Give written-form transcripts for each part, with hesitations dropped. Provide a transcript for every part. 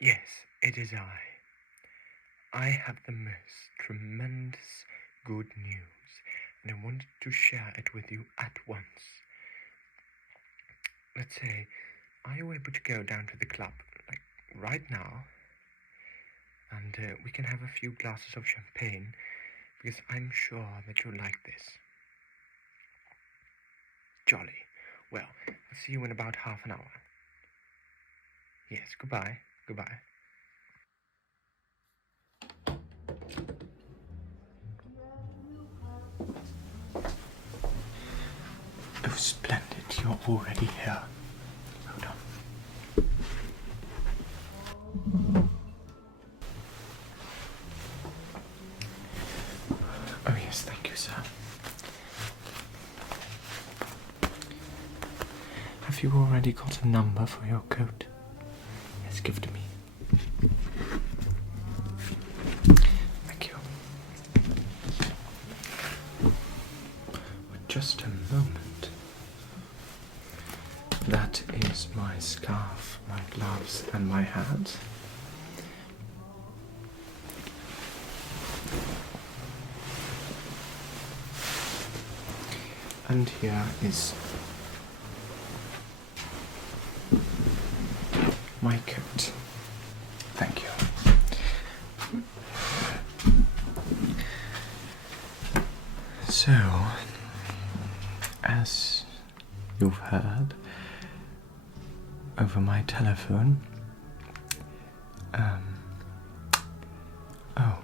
Yes, it is I. I have the most tremendous good news, and I wanted to share it with you at once. Let's say, are you able to go down to the club, like, right now? And we can have a few glasses of champagne, because I'm sure that you'll like this. Jolly. Well, I'll see you in about half an hour. Yes, goodbye. Goodbye. Oh, splendid. You're already here. Hold on. Oh, yes, thank you, sir. Have you already got a number for your coat? Yes, give it to me. Thank you. Just a moment. That is my scarf, my gloves, and my hat. And here is my coat. Thank you. So, as you've heard over my telephone, oh,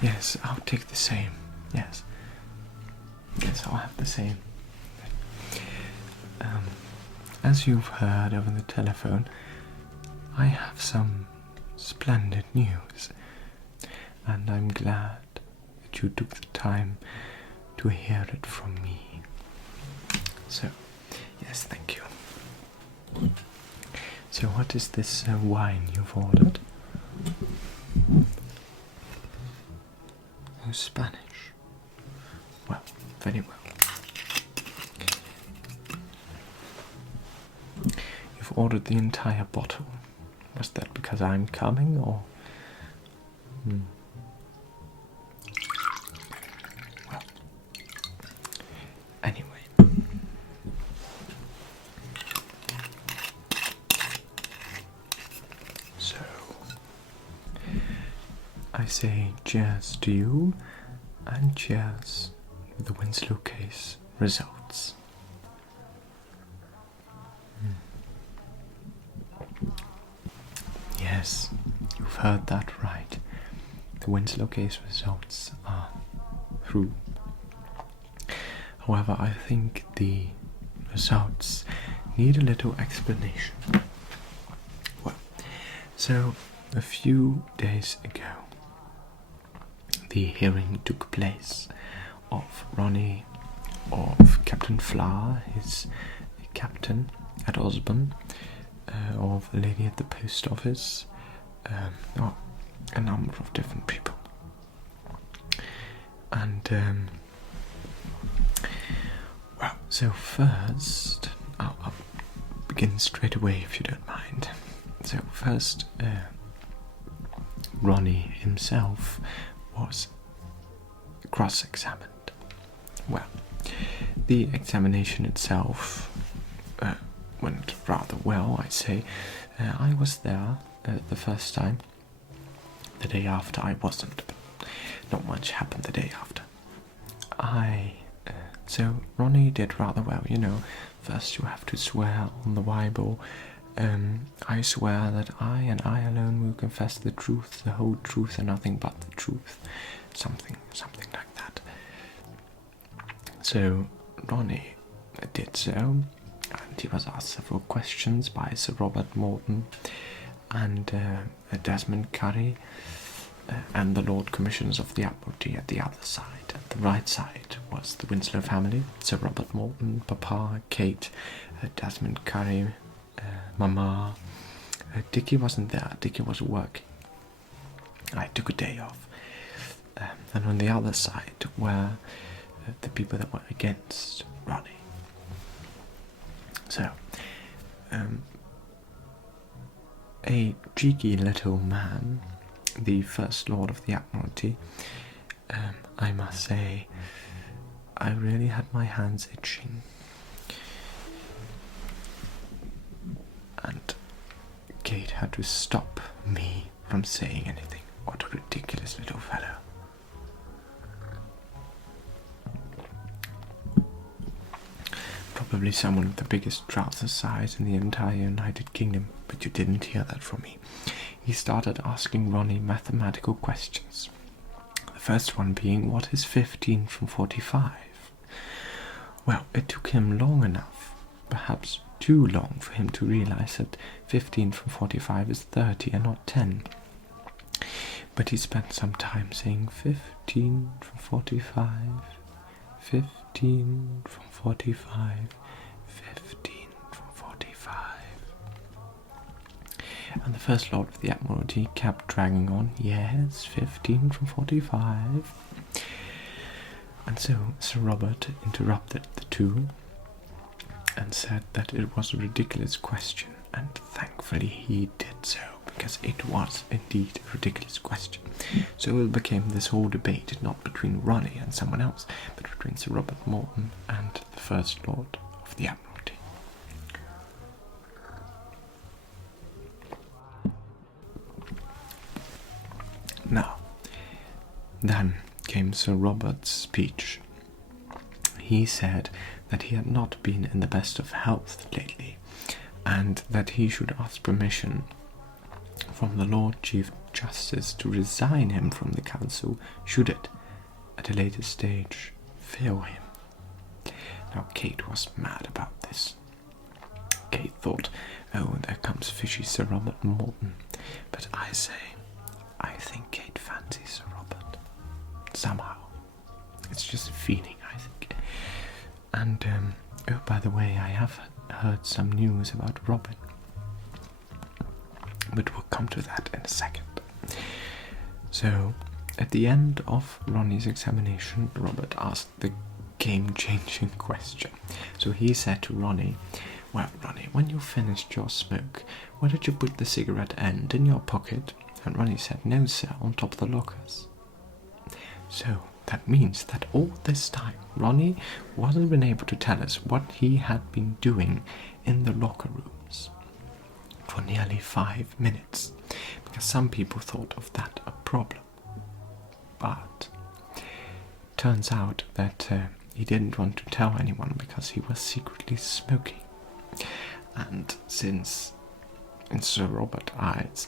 yes, I'll take the same. Yes, I'll have the same. As you've heard over the telephone, I have some splendid news, and I'm glad that you took the time to hear it from me. So, yes, thank you. So what is this wine you've ordered? Oh, Spanish. Well, very well. You've ordered the entire bottle. Was that because I'm coming, or? Well, anyway. So, I say cheers to you, and cheers to the Winslow case results. Yes, you've heard that right. The Winslow case results are through. However, I think the results need a little explanation. Well, so a few days ago, the hearing took place of Ronnie, of Captain Flower, his captain at Osborne, of a lady at the post office, a number of different people. And, well, so first, I'll begin straight away if you don't mind. So first, Ronnie himself was cross-examined. Well, the examination itself went rather well, I'd say. I was there the first time. The day after I wasn't. Not much happened the day after. So Ronnie did rather well, you know. First you have to swear on the Bible. I swear that I and I alone will confess the truth, the whole truth, and nothing but the truth. Something like that. So Ronnie did so, and he was asked several questions by Sir Robert Morton and Desmond Curry, and the Lord Commissioners of the Admiralty at the other side. At the right side was the Winslow family, Sir Robert Morton, Papa, Kate, Desmond Curry, Mama. Dickie wasn't there. Dickie was working. I took a day off. And on the other side were the people that were against Ronnie. So, a cheeky little man, the First Lord of the Admiralty, I must say, I really had my hands itching. And Kate had to stop me from saying anything. What a ridiculous little fellow. Probably someone with the biggest trouser size in the entire United Kingdom, but you didn't hear that from me. He started asking Ronnie mathematical questions. The first one being, what is 15 from 45? Well, it took him long enough, perhaps too long, for him to realize that 15 from 45 is 30 and not 10. But he spent some time saying 15 from 45, 15 from 45, 15 from 45. And the First Lord of the Admiralty kept dragging on, yes, 15 from 45. And so Sir Robert interrupted the two and said that it was a ridiculous question, and thankfully he did so, because it was indeed a ridiculous question. So it became this whole debate, not between Ronnie and someone else, but between Sir Robert Morton and the First Lord of the Admiralty. Now, then came Sir Robert's speech. He said that he had not been in the best of health lately, and that he should ask permission from the Lord Chief Justice to resign him from the council, should it, at a later stage, fail him. Now, Kate was mad about this. Kate thought, oh, there comes fishy Sir Robert Morton. But I think Kate fancies Sir Robert. Somehow. It's just a feeling, I think. And, oh, by the way, I have heard some news about Robin. But we'll come to that in a second. So, at the end of Ronnie's examination, Robert asked the game-changing question. So he said to Ronnie, well, Ronnie, when you finished your smoke, where did you put the cigarette end? In your pocket? And Ronnie said, no, sir, on top of the lockers. So, that means that all this time, Ronnie wasn't been able to tell us what he had been doing in the locker rooms for nearly 5 minutes, because some people thought of that a problem. But turns out that he didn't want to tell anyone because he was secretly smoking. And since, in Sir Robert's eyes,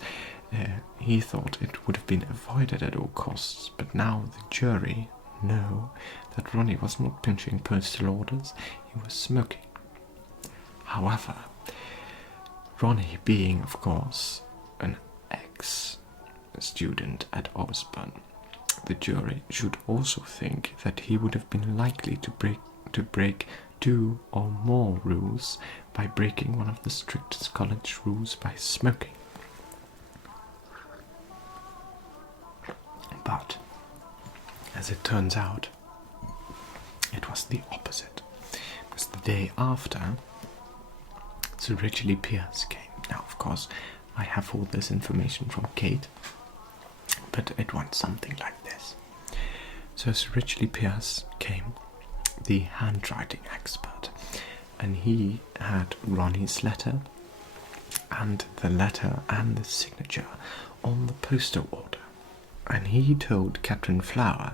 he thought it would have been avoided at all costs, but now the jury know that Ronnie was not pinching postal orders, he was smoking. However, Ronnie being, of course, an ex-student at Osborne, the jury should also think that he would have been likely to break 2 or more rules by breaking one of the strictest college rules by smoking. But, as it turns out, it was the opposite. Because the day after, Sir Richard Pierce came. Now, of course, I have all this information from Kate, but it went something like this. So Sir Richard Pierce came, the handwriting expert, and he had Ronnie's letter, and the signature on the postal order. And he told Captain Flower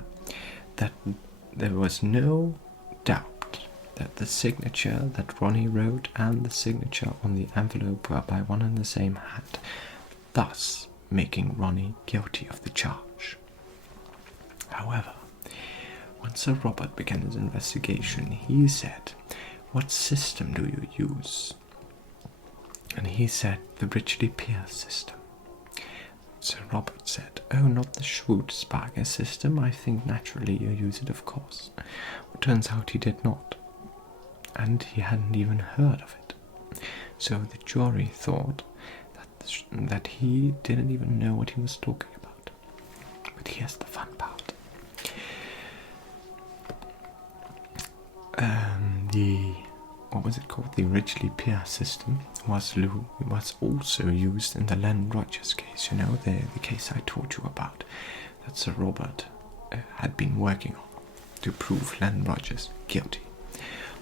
that there was no doubt that the signature that Ronnie wrote and the signature on the envelope were by one and the same hand, thus making Ronnie guilty of the charge. However, when Sir Robert began his investigation, he said, what system do you use? And he said, the Richard Pierce system. Sir Robert said, oh, not the Schwarzenegger system, I think naturally you use it, of course. It turns out he did not, and he hadn't even heard of it. So the jury thought that he didn't even know what he was talking about. But here's the fun part. what was it called? The Ridgely Pierce system was also used in the Len Rogers case. You know, the case I told you about that Sir Robert had been working on to prove Len Rogers guilty.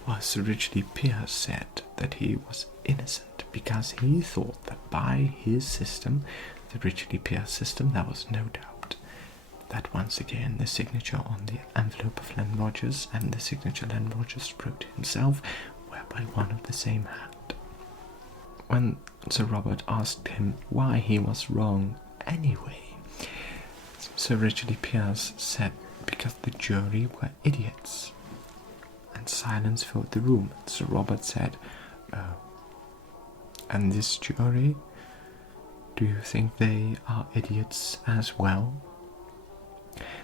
Well, Sir Ridgely Pierce said that he was innocent because he thought that by his system, the Ridgely Pierce system, there was no doubt that once again the signature on the envelope of Len Rogers and the signature Len Rogers wrote himself were by one of the same hand. When Sir Robert asked him why he was wrong anyway, Sir Ridgely Pierce said because the jury were idiots. And silence filled the room. And Sir Robert said, "Oh, and this jury, do you think they are idiots as well?"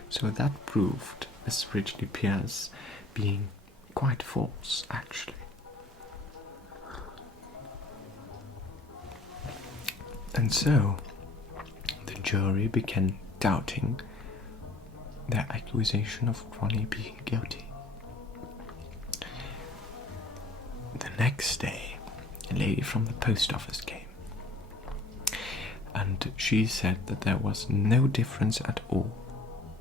So that proved Miss Ridgely Pierce being quite false, actually. And so the jury began doubting their accusation of Ronnie being guilty. The next day, a lady from the post office came, and she said that there was no difference at all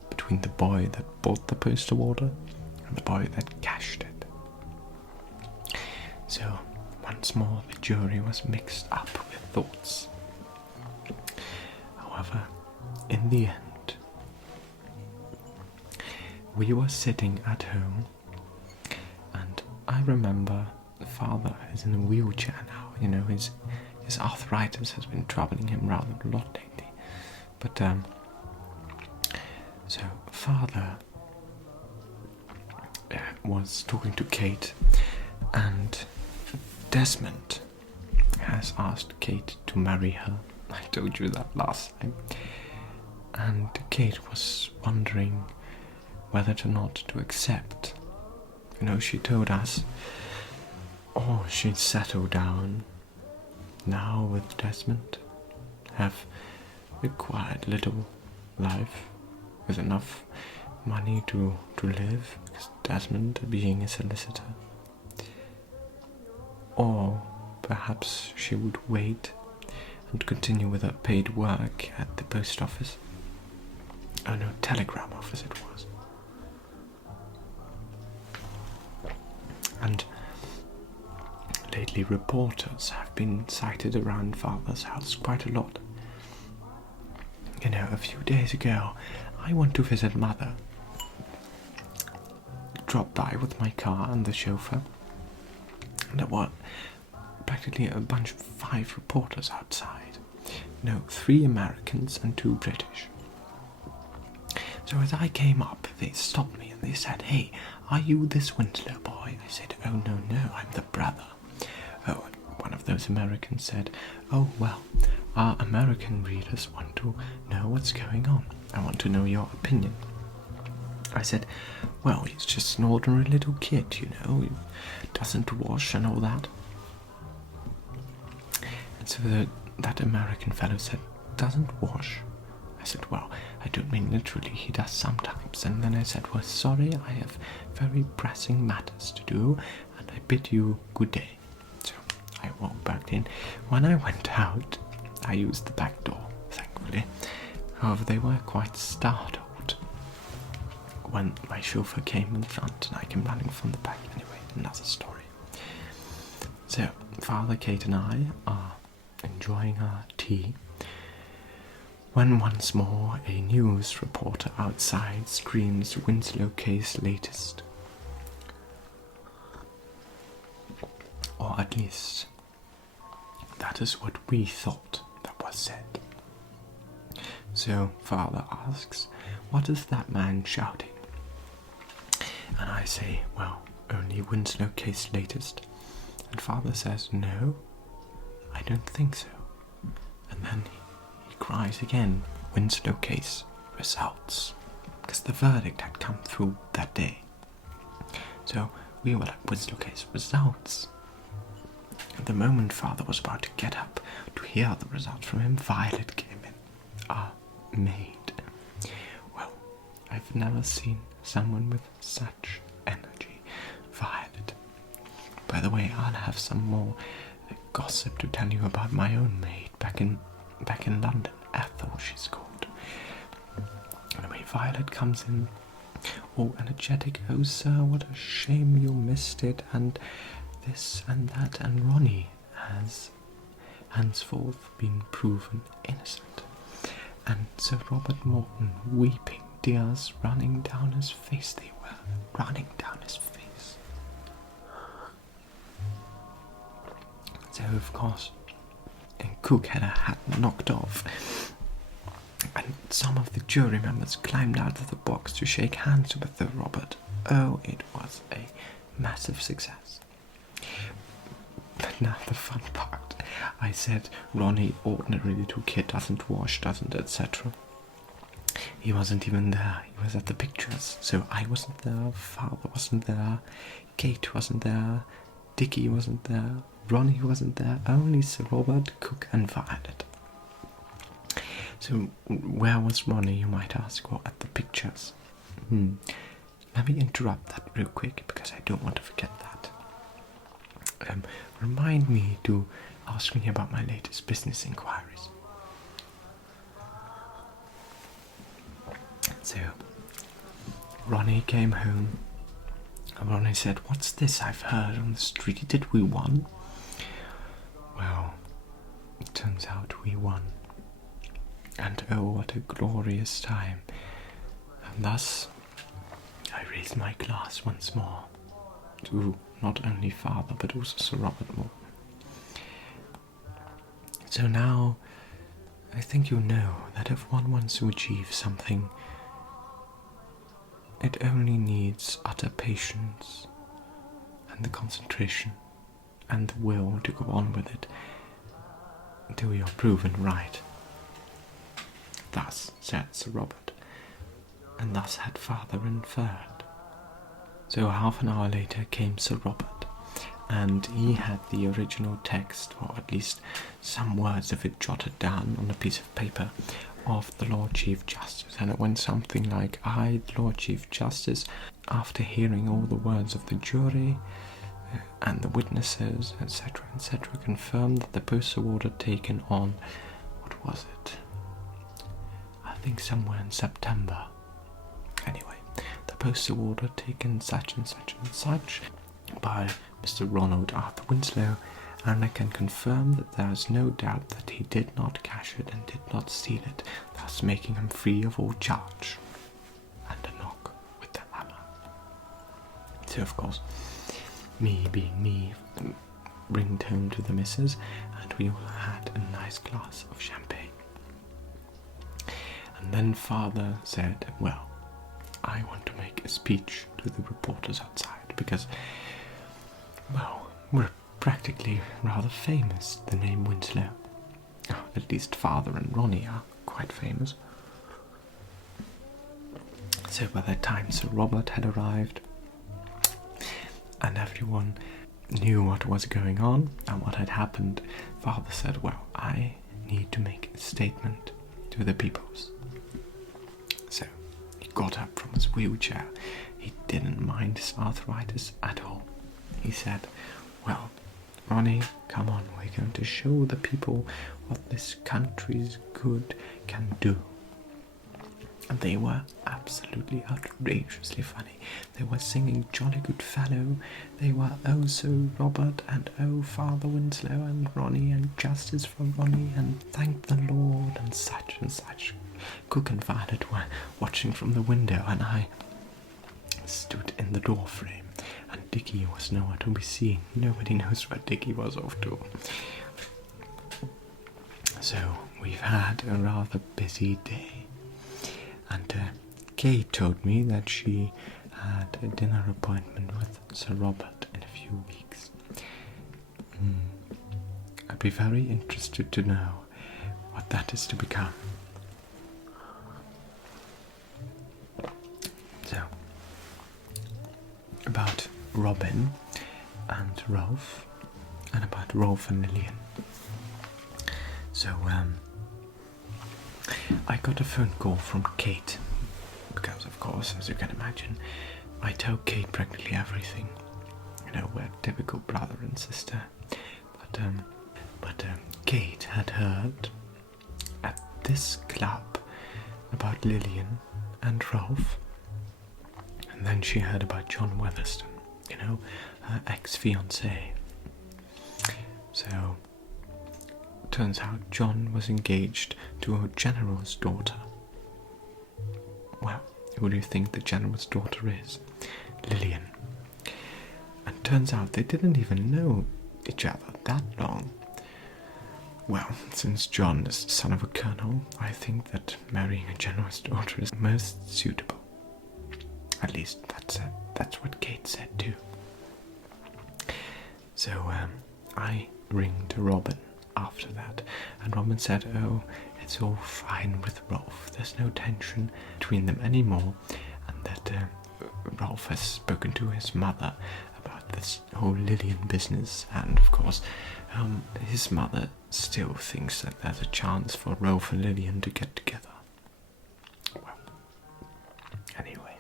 between the boy that bought the postal order and the boy that cashed it. So, once more, the jury was mixed up with thoughts. However, in the end, we were sitting at home, and I remember the father is in a wheelchair now. You know, his arthritis has been troubling him rather a lot lately. But so father was talking to Kate, and Desmond has asked Kate to marry her. I told you that last time. And Kate was wondering whether or not to accept. You know, she told us, she'd settle down now with Desmond, have a quiet little life with enough money to live, because Desmond being a solicitor. Or perhaps she would wait and continue with her paid work at the post office. Oh no, telegram office it was. And lately reporters have been sighted around father's house quite a lot. You know, a few days ago, I went to visit mother. Dropped by with my car and the chauffeur. And there were practically a bunch of 5 reporters outside. No, 3 Americans and 2 British. So as I came up, they stopped me and they said, "Hey, are you this Winslow boy?" I said, "Oh, no, I'm the brother." Oh, and one of those Americans said, "Oh, well, our American readers want to know what's going on. I want to know your opinion." I said, "Well, he's just an ordinary little kid, you know, he doesn't wash and all that." And so that American fellow said, "Doesn't wash?" I said, "Well, I don't mean literally, he does sometimes." And then I said, "Well, sorry, I have very pressing matters to do, and I bid you good day." So I walked back in. When I went out, I used the back door, thankfully. However, they were quite startled when my chauffeur came in front and I came running from the back. Anyway, another story. So, Father, Kate and I are enjoying our tea when once more a news reporter outside screams, "Winslow case latest." Or at least, that is what we thought that was said. So father asks, "What is that man shouting?" And I say, "Well, only Winslow case latest." And father says, "No, I don't think so." And then he cries again, "Winslow case results," because the verdict had come through that day. So we were like, "Winslow case results." At the moment father was about to get up to hear the results from him, Violet came in, our maid. Well, I've never seen someone with such energy. Violet by the way, I'll have some more gossip to tell you about my own maid back in London. Ethel, she's called. Anyway, Violet comes in, all energetic. Oh, sir, what a shame you missed it, and this and that, and Ronnie has henceforth been proven innocent. And Sir Robert Morton weeping, tears running down his face. They were running down his face. So, of course, Cook had a hat knocked off, and some of the jury members climbed out of the box to shake hands with Sir Robert. Oh, it was a massive success. But now the fun part. I said Ronnie, ordinary little kid, doesn't wash, doesn't etc. He wasn't even there. He was at the pictures. So I wasn't there, Father wasn't there, Kate wasn't there, Dickie wasn't there, Ronnie wasn't there, only Sir Robert, Cook and Violet. So where was Ronnie, you might ask? Well, at the pictures. Let me interrupt that real quick because I don't want to forget that. Remind me to ask me about my latest business inquiries. So, Ronnie came home, and Ronnie said, "What's this I've heard on the street? Did we won?" Well, it turns out we won. And oh, what a glorious time. And thus, I raised my glass once more to not only Father, but also Sir Robert Morton. So now, I think you know that if one wants to achieve something, it only needs utter patience and the concentration and the will to go on with it until you're proven right. Thus said Sir Robert, and thus had Father inferred. So half an hour later came Sir Robert, and he had the original text, or at least some words of it jotted down on a piece of paper, of the Lord Chief Justice, and it went something like, "I, the Lord Chief Justice, after hearing all the words of the jury and the witnesses, etc., etc., confirm that the postal order taken on," what was it? I think somewhere in September. Anyway, the postal order taken such and such and such by Mr. Ronald Arthur Winslow, and I can confirm that there is no doubt that he did not cash it and did not steal it, thus making him free of all charge. And a knock with the hammer. So, of course, me being me, ringed home to the missus, and we all had a nice glass of champagne. And then Father said, "Well, I want to make a speech to the reporters outside, because, well, we're practically rather famous, the name Winslow. At least Father and Ronnie are quite famous." So by that time Sir Robert had arrived, and everyone knew what was going on and what had happened. Father said, "Well, I need to make a statement to the peoples." So he got up from his wheelchair. He didn't mind his arthritis at all. He said, "Well, Ronnie, come on, we're going to show the people what this country's good can do." And they were absolutely outrageously funny. They were singing "Jolly Good Fellow," they were "Oh So Robert," and "Oh Father Winslow," and "Ronnie," and "Justice for Ronnie," and "Thank the Lord," and such and such. Cook and Violet were watching from the window, and I stood in the door frame, and Dickie was nowhere to be seen. Nobody knows where Dickie was off to. So we've had a rather busy day, and Kate told me that she had a dinner appointment with Sir Robert in a few weeks. I'd be very interested to know what that is to become. So, about Robin and Rolf, and about Rolf and Lillian. So, I got a phone call from Kate, because of course, as you can imagine, I tell Kate practically everything. You know, we're typical brother and sister. But Kate had heard at this club about Lillian and Rolf, and then she heard about John Weatherston, you know, her ex-fiancé. So, turns out John was engaged to a general's daughter. Well, who do you think the general's daughter is? Lillian. And turns out they didn't even know each other that long. Well, since John is the son of a colonel, I think that marrying a general's daughter is most suitable. At least that's what Kate said too. So I ringed Robin after that, and Robin said, "Oh, it's all fine with Rolf. There's no tension between them anymore, and that Rolf has spoken to his mother about this whole Lillian business, and of course his mother still thinks that there's a chance for Rolf and Lillian to get together." Well, anyway,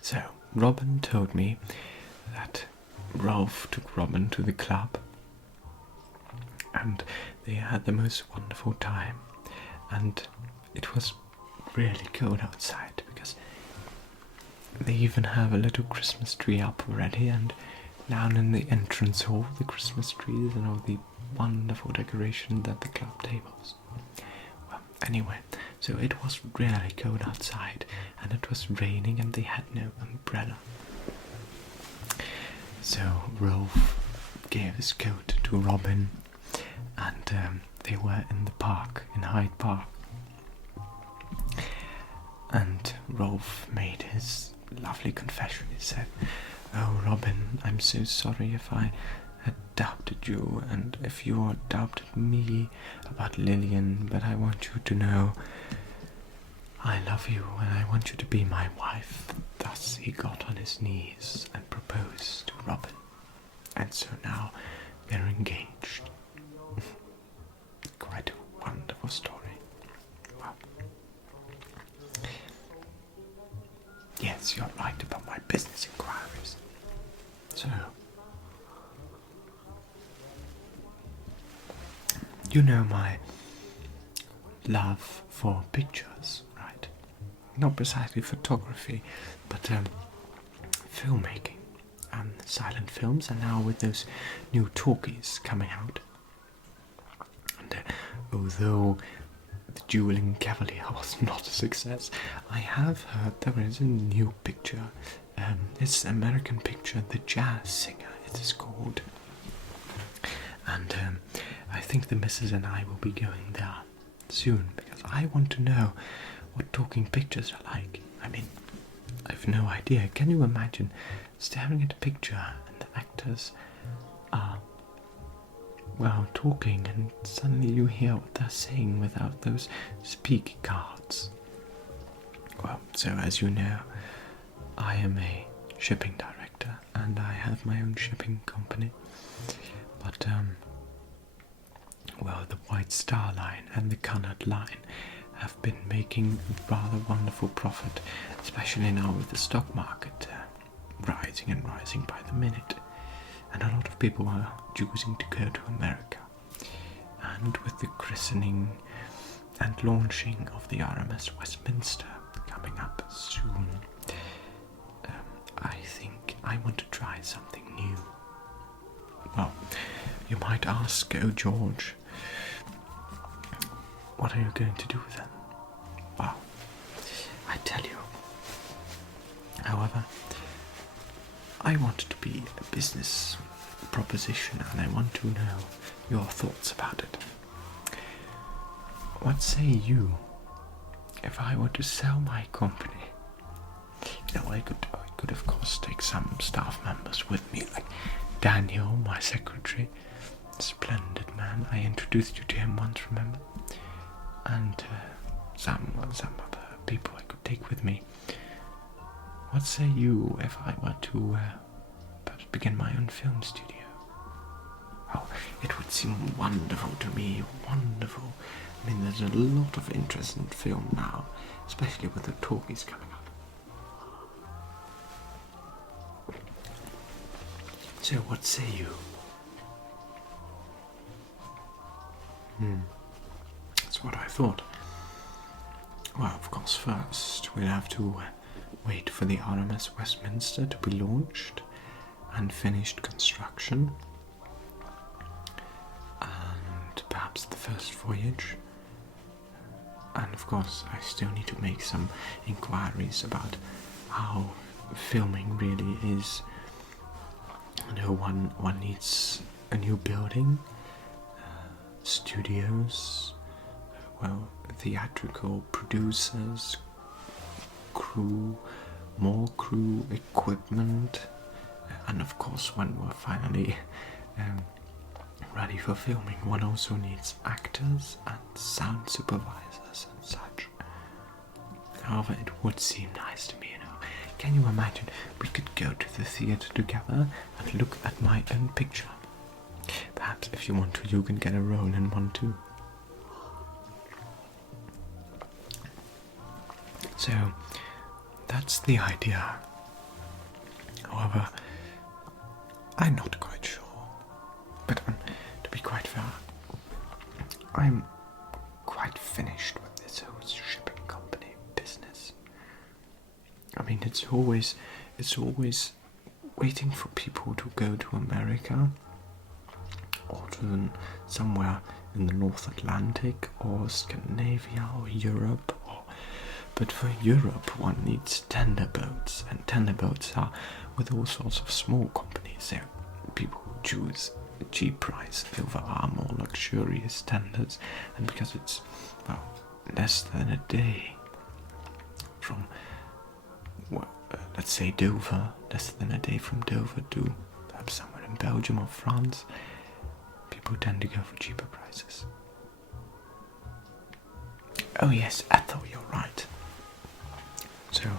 so Robin told me that Rolf took Robin to the club, and they had the most wonderful time, and it was really cold outside because they even have a little Christmas tree up already, and down in the entrance hall the Christmas trees and all the wonderful decorations at the club tables. Well, anyway, so it was really cold outside, and it was raining, and they had no umbrella. So Rolf gave his coat to Robin, and they were in the park, in Hyde Park. And Rolf made his lovely confession. He said, "Oh, Robin, I'm so sorry if I had doubted you, and if you had doubted me about Lillian, but I want you to know I love you, and I want you to be my wife." Thus he got on his knees and proposed to Robin. And so now they're engaged. Quite a wonderful story. Well, yes, you're right about my business inquiries. So, you know my love for pictures, right? Not precisely photography, but filmmaking and silent films, and now with those new talkies coming out. And although The Dueling Cavalier was not a success, I have heard there is a new picture. It's an American picture, The Jazz Singer it is called. And I think the missus and I will be going there soon, because I want to know what talking pictures are like. I mean, I've no idea. Can you imagine staring at a picture and the actors are, well, talking, and suddenly you hear what they're saying without those speak cards? Well, so as you know, I am a shipping director, and I have my own shipping company. But, well, the White Star Line and the Cunard Line have been making rather wonderful profit, especially now with the stock market rising and rising by the minute. And a lot of people are choosing to go to America. And with the christening and launching of the RMS Westminster coming up soon, I think I want to try something new. Well, you might ask, "Oh, George, what are you going to do then?" Well, I tell you. However, I want it to be a business proposition, and I want to know your thoughts about it. What say you if I were to sell my company? You know, I could of course take some staff members with me, like Daniel, my secretary, splendid man. I introduced you to him once, remember? And some other people I could take with me. What say you if I were to perhaps begin my own film studio? Oh, it would seem wonderful to me, wonderful. I mean, there's a lot of interest in film now, especially with the talkies coming up. So, what say you? That's what I thought. Well, of course, first we'll have to wait for the RMS Westminster to be launched and finished construction, and perhaps the first voyage. And of course, I still need to make some inquiries about how filming really is. I know one needs a new building, studios, well, theatrical producers, crew, more crew, equipment, and of course when we're finally ready for filming, one also needs actors and sound supervisors and such. However, it would seem nice to me, you know. Can you imagine we could go to the theatre together and look at my own picture? Perhaps if you want to, you can get a role in one too. So, that's the idea. However, I'm not quite sure. But to be quite fair, I'm quite finished with this whole shipping company business. I mean, it's always waiting for people to go to America or to somewhere in the North Atlantic or Scandinavia or Europe. But for Europe, one needs tender boats, and tender boats are with all sorts of small companies. So people choose a cheap price over our more luxurious tenders, and because it's, well, less than a day from, let's say Dover, less than a day from Dover to perhaps somewhere in Belgium or France, people tend to go for cheaper prices. Oh yes, Ethel, you're right. So,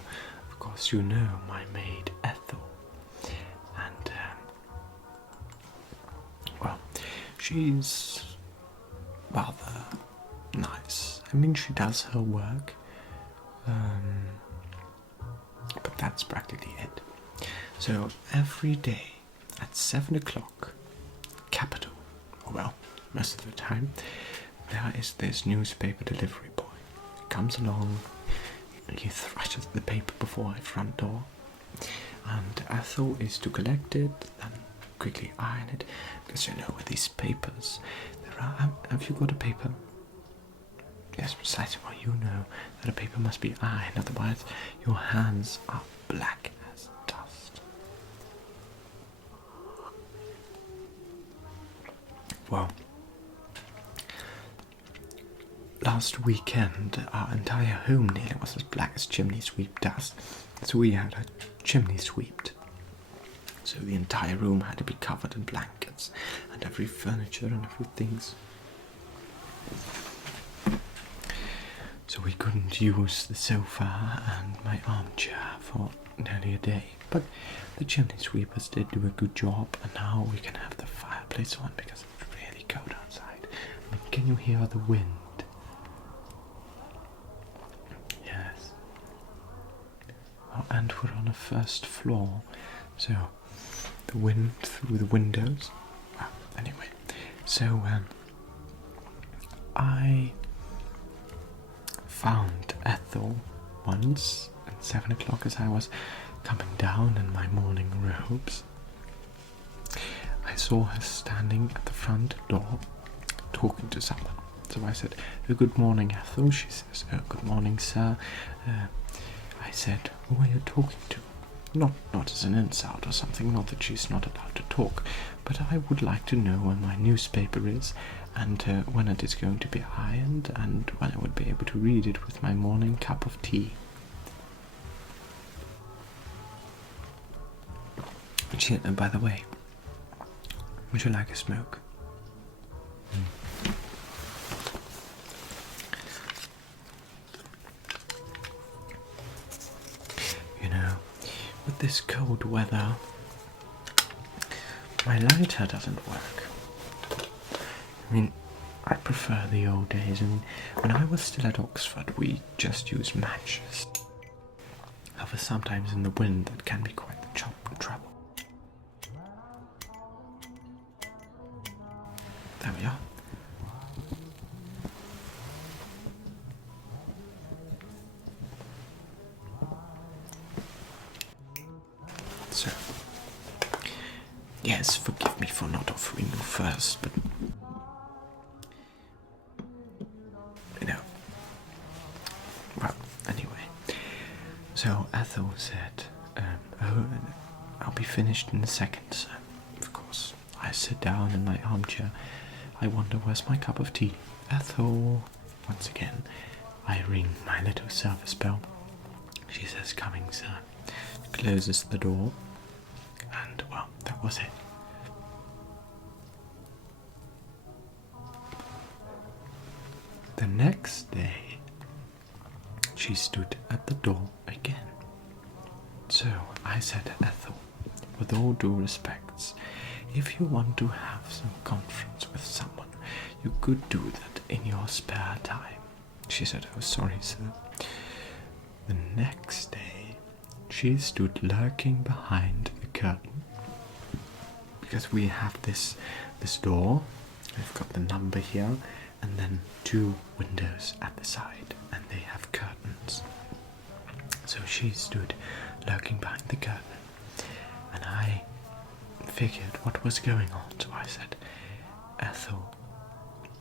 of course, you know my maid Ethel, and well, she's rather nice. I mean, she does her work, but that's practically it. So every day at 7 o'clock, capital, well, most of the time, there is this newspaper delivery boy. He comes along. He thrashes the paper before my front door, and Ethel is to collect it and quickly iron it, because you know with these papers there are. Have you got a paper? Yes, precisely. Well, you know that a paper must be ironed, otherwise your hands are black as dust. Well, last weekend, our entire home nearly was as black as chimney sweep dust, so we had a chimney swept. So the entire room had to be covered in blankets, and every furniture and everything. So we couldn't use the sofa and my armchair for nearly a day, but the chimney sweepers did do a good job, and now we can have the fireplace on because it's really cold outside. I mean, can you hear the wind? And we're on a first floor, so the wind through the windows. Well, anyway, so I found Ethel once at 7 o'clock as I was coming down in my morning robes. I saw her standing at the front door talking to someone. So I said, "Oh, good morning, Ethel." She says, "Oh, good morning, sir." I said, "Who are you talking to?" Not as an insult or something, not that she's not allowed to talk, but I would like to know where my newspaper is, and when it is going to be ironed, and when I would be able to read it with my morning cup of tea. And by the way, would you like a smoke? You know, with this cold weather, my lighter doesn't work. I mean, I prefer the old days, and when I was still at Oxford, we just used matches. However, sometimes in the wind, that can be quite the trouble. There we are. So, yes, forgive me for not offering you first, but you know. Well, anyway. So Ethel said, "Oh, I'll be finished in a second, sir." Of course, I sit down in my armchair. I wonder where's my cup of tea. Ethel. Once again, I ring my little service bell. She says, "Coming, sir." Closes the door, and well, that was it. The next day, she stood at the door again. So I said to Ethel, with all due respects, if you want to have some conference with someone, you could do that in your spare time. She said, "Oh, sorry, sir." The next day, she stood lurking behind the curtain, because we have this door. We've got the number here, and then 2 windows at the side, and they have curtains. So she stood lurking behind the curtain, and I figured what was going on. So I said, "Ethel,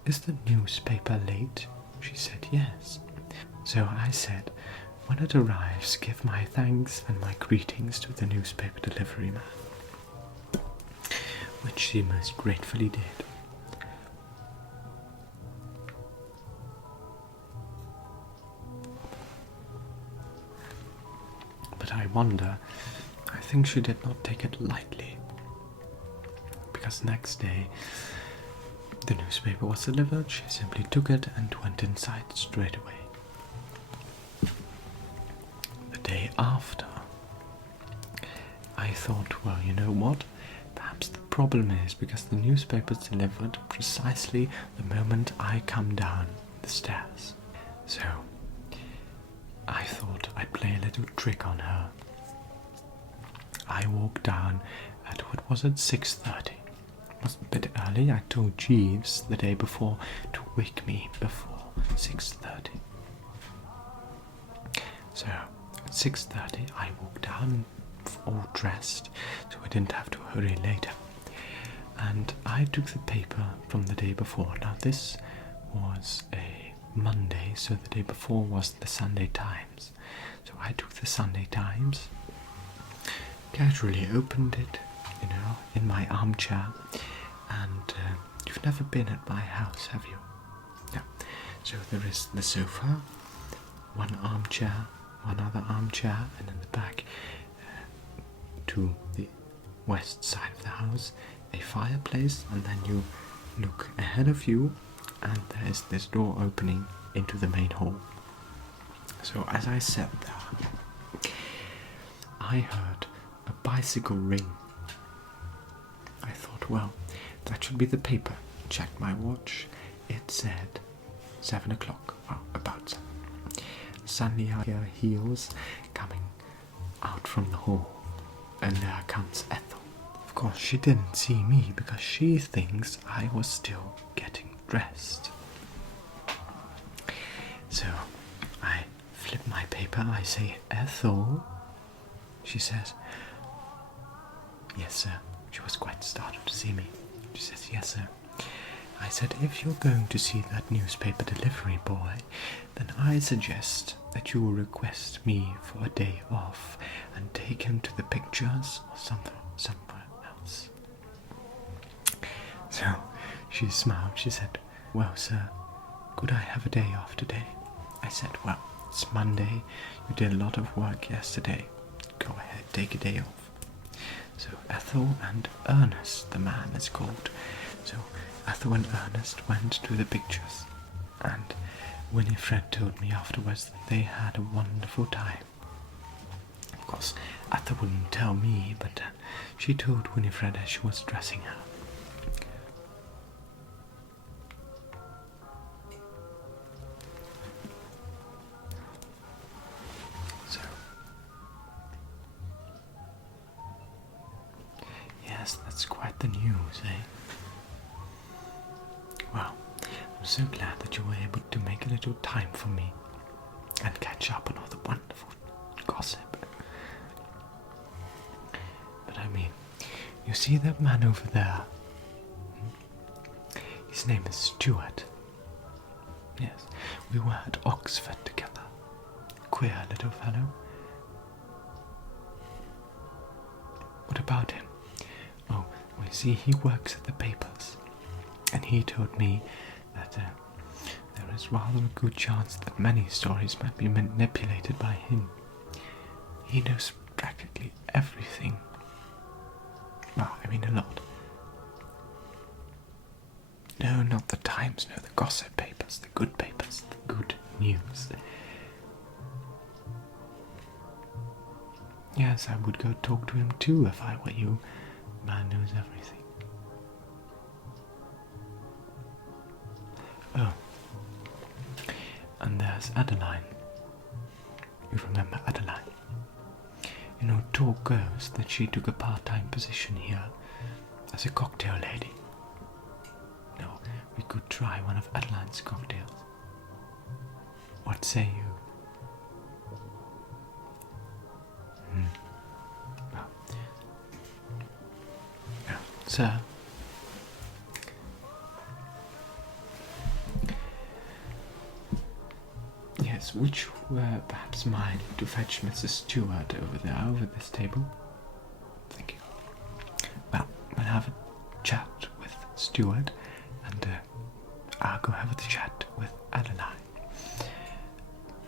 is the newspaper late?" She said, "Yes." So I said, "When it arrives, give my thanks and my greetings to the newspaper delivery man," which she most gratefully did. But I wonder, I think she did not take it lightly, because next day the newspaper was delivered. She simply took it and went inside straight away. The day after, I thought, well, you know what? Perhaps the problem is because the newspaper's delivered precisely the moment I come down the stairs. So I thought I'd play a little trick on her. I walked down at, what was it, 6:30. It was a bit early. I told Jeeves the day before to wake me before 6:30. So at 6:30 I walked down all dressed, so I didn't have to hurry later. And I took the paper from the day before. Now this was a Monday, so the day before was the Sunday Times. So I took the Sunday Times, casually opened it, in my armchair, and you've never been at my house, have you? No. So there is the sofa, one armchair, one other armchair, and in the back, to the west side of the house, a fireplace, and then you look ahead of you, and there is this door opening into the main hall. So as I sat there, I heard a bicycle ring. I thought, well, that should be the paper. Checked my watch. It said 7 o'clock. Well, about 7. Suddenly I hear heels coming out from the hall, and there comes Ethel. Of course, she didn't see me because she thinks I was still getting dressed. So I flip my paper. I say, "Ethel." She says, "Yes, sir." She was quite startled to see me. She says, "Yes, sir." I said, "If you're going to see that newspaper delivery boy, then I suggest that you request me for a day off and take him to the pictures or somewhere else." So she smiled. She said, "Well, sir, could I have a day off today?" I said, "Well, it's Monday. You did a lot of work yesterday. Go ahead, take a day off." So Ethel and Ernest, the man is called. So Ethel and Ernest went to the pictures, and Winifred told me afterwards that they had a wonderful time. Of course, Ethel wouldn't tell me, but she told Winifred as she was dressing her. So, yes, that's quite the news, eh? so glad that you were able to make a little time for me and catch up on all the wonderful gossip. But I mean, you see that man over there? His name is Stuart. Yes, we were at Oxford together. Queer little fellow. What about him? Oh, well, you see, he works at the papers, and he told me that there is rather a good chance that many stories might be manipulated by him. He knows practically everything. Well, I mean a lot. No, not the Times, no, the gossip papers, the good news. Yes, I would go talk to him too if I were you. Man knows everything. Oh. And there's Adeline. You remember Adeline? You know, talk goes that she took a part-time position here as a cocktail lady. No, we could try one of Adeline's cocktails. What say you? Well, sir. Yes, would you perhaps mind to fetch Mrs. Stewart over there, over this table? Thank you. Well, we'll have a chat with Stewart, and I'll go have a chat with Adeline.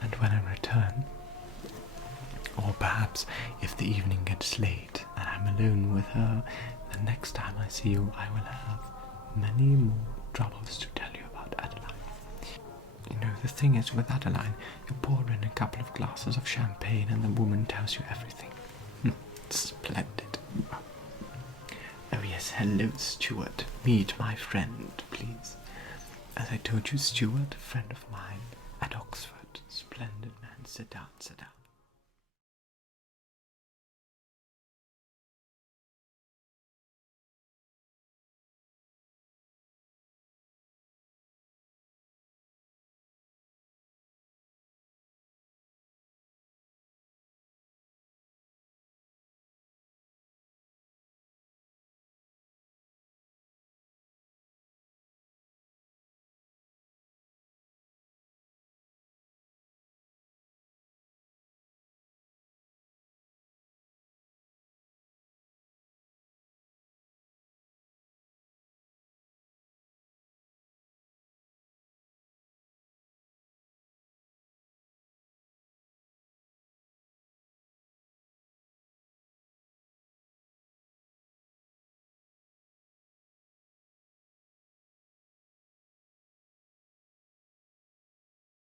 And when I return, or perhaps if the evening gets late and I'm alone with her, the next time I see you I will have many more troubles to tell you about Adeline. You know, the thing is with Adeline, you pour in a couple of glasses of champagne and the woman tells you everything. Splendid. Oh yes, hello Stuart. Meet my friend, please. As I told you, Stuart, a friend of mine at Oxford. Splendid man. Sit down, sit down.